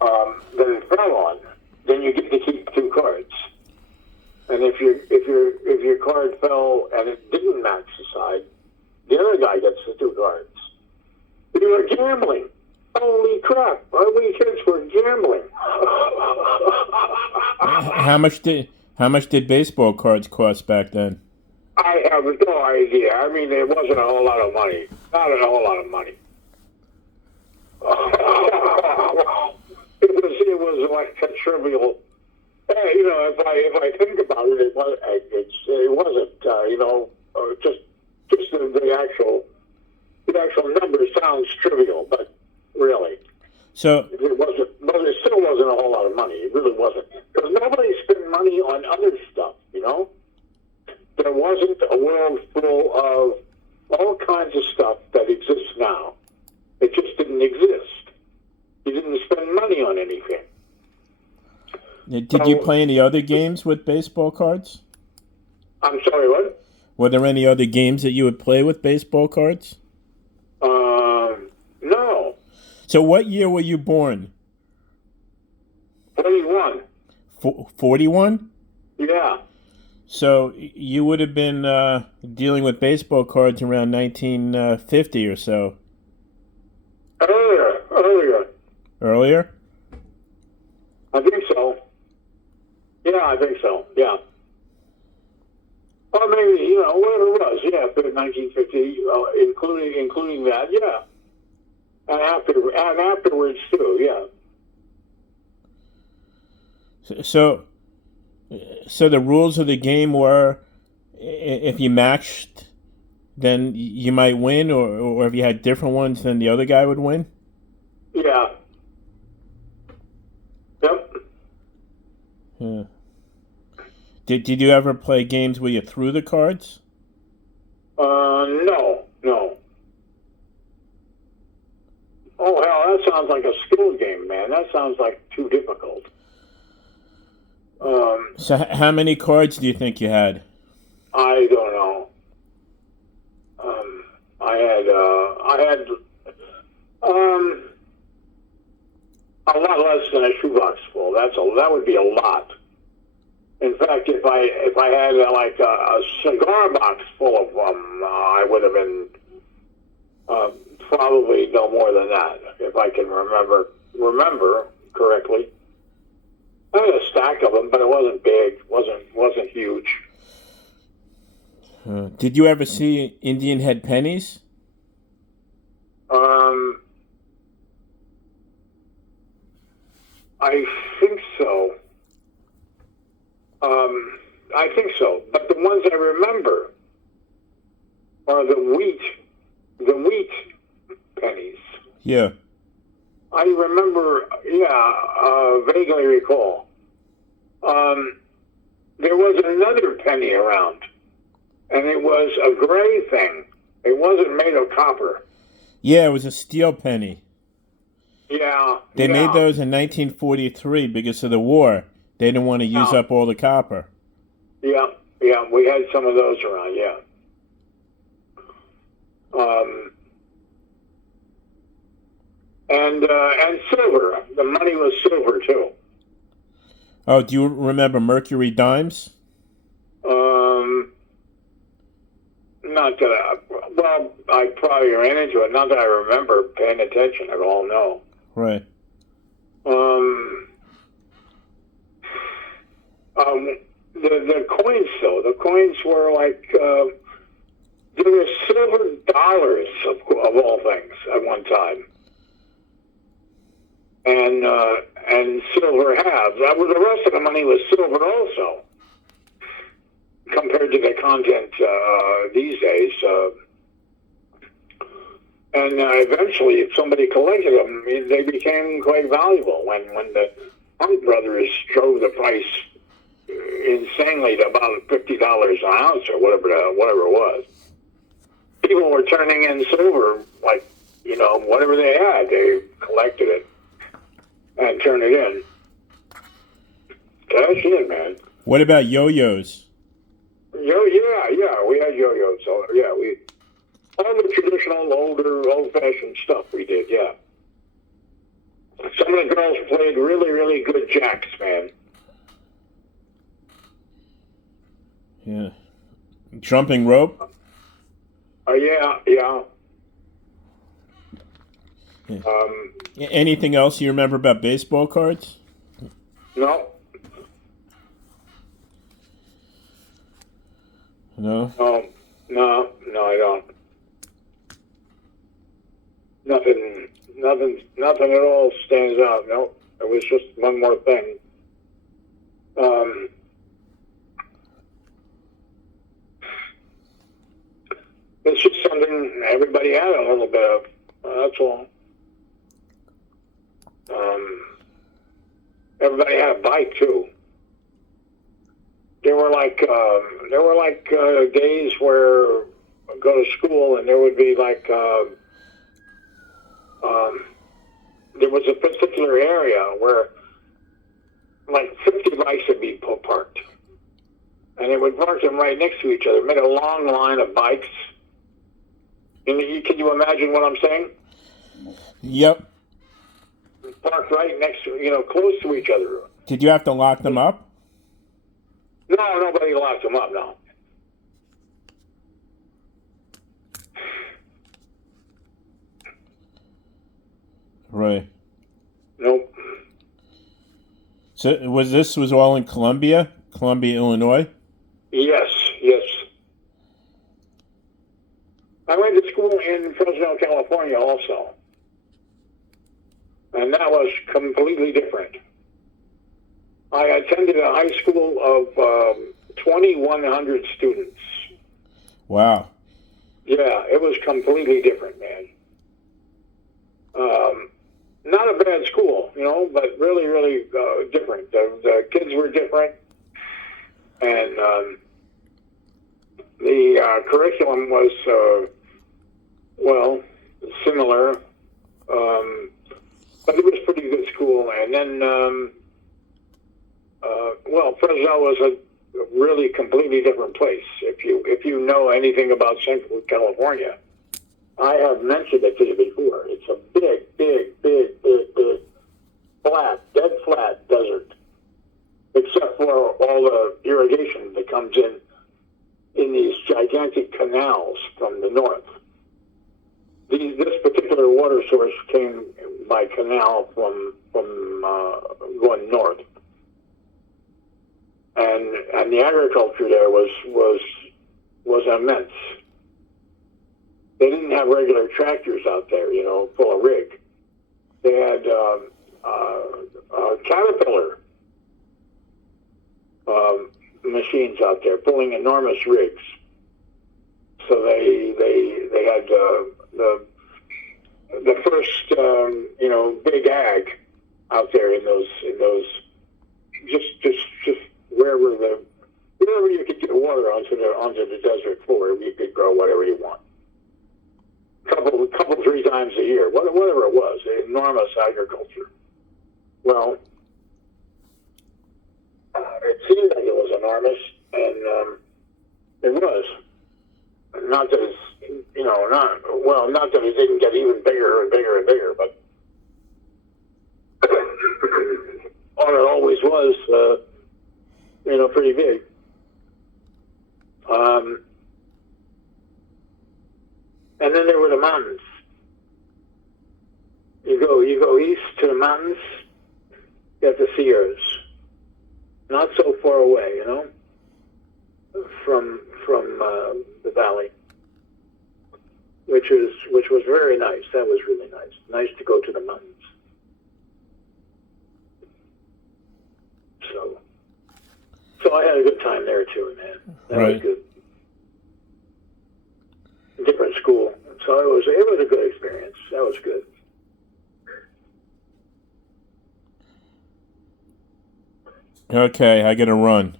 that it fell on, then you get to keep two cards. And if your card fell and it didn't match the side, the other guy gets the two cards. You were gambling. Holy crap! We kids were gambling. How much did baseball cards cost back then? I have no idea. I mean, it wasn't a whole lot of money. Not a whole lot of money. It was like a trivial. If I think about it, it wasn't. Just the actual number sounds trivial, but really, So it wasn't. But it still wasn't a whole lot of money. It really wasn't, because nobody spent money on other stuff. There wasn't a world full of all kinds of stuff that exists now. It just didn't exist. You didn't spend money on anything. did you play any other games with baseball cards? I'm sorry, what? Were there any other games that you would play with baseball cards? No. So what year were you born? 41. 41? Yeah. So you would have been dealing with baseball cards around 1950 or so. Earlier. Earlier? I think so. Yeah, I think so. Yeah. Or maybe, whatever it was. Yeah, 1950, including that. Yeah. And afterwards too. Yeah. So the rules of the game were, if you matched, then you might win, or if you had different ones, then the other guy would win? Yeah. Yep. Yeah. Did you ever play games where you threw the cards? No. Oh, hell, that sounds like a skill game, man. That sounds like too difficult. So how many cards do you think you had? I don't know. I had a lot less than a shoebox full. That would be a lot. In fact, if I had like a cigar box full of them, I would have been probably no more than that, if I can remember correctly. I had a stack of them, but it wasn't big, wasn't huge. Did you ever see Indian head pennies? I think so. I think so. But the ones I remember are the wheat pennies. Yeah. I remember, vaguely recall. There was another penny around, and it was a gray thing. It wasn't made of copper. Yeah, it was a steel penny. Yeah. They made those in 1943 because of the war. They didn't want to use up all the copper. Yeah, we had some of those around, yeah. And silver. The money was silver, too. Oh, do you remember Mercury dimes? Not that I probably ran into it. Not that I remember paying attention at all, no. Right. The coins, though, the coins were like, there were silver dollars of all things at one time. And silver halves. The rest of the money was silver also, compared to the content these days. And eventually, if somebody collected them, they became quite valuable. When the Hunt brothers drove the price insanely to about $50 an ounce or whatever it was, people were turning in silver, like, whatever they had, they collected it and turned it in. Cash in, man. What about yo-yos? Yeah, we had yo-yos. So, yeah, all the traditional, old-fashioned stuff we did, yeah. Some of the girls played really, really good jacks, man. Yeah. Jumping rope? Yeah. Yeah. Um, Anything else you remember about baseball cards? no, No? no, I don't. Nothing at all stands out. No, it was just one more thing. It's just something everybody had a little bit of. That's all. Everybody had a bike too. There were like days where I'd go to school and there would be like there was a particular area where like 50 bikes would be parked, and they would park them right next to each other, made a long line of bikes. Can you imagine what I'm saying? Yep. Parked right next to, close to each other. Did you have to lock them up? No, nobody locked them up, no. Right. Nope. So was all in Columbia, Illinois? Yes. I went to school in Fresno, California also. And that was completely different. I attended a high school of 2,100 students. Wow. Yeah, it was completely different, man. Not a bad school, but really, really different. The kids were different, and the curriculum was, similar, but it was pretty good school. And then, Fresno was a really completely different place. If you know anything about Central California, I have mentioned it to you before. It's a big, dead flat desert, except for all the irrigation that comes in these gigantic canals from the north. This particular water source came by canal from going north, and the agriculture there was immense. They didn't have regular tractors out there, full of rig. They had Caterpillar machines out there pulling enormous rigs. So they had the first big ag out there in those just wherever you could get water onto the desert floor, you could grow whatever you want. Couple 3 times a year, whatever it was, enormous agriculture. Well, it seemed like it was enormous, and it was. Not that not that it didn't get even bigger and bigger and bigger, but all it always was, pretty big. And then there were the mountains. You go east to the mountains, you have the Sierras. Not so far away, from the valley, which was very nice. That was really nice. Nice to go to the mountains. So I had a good time there too, man. That was good. Different school, so it was a good experience. That was good. Okay, I gotta run.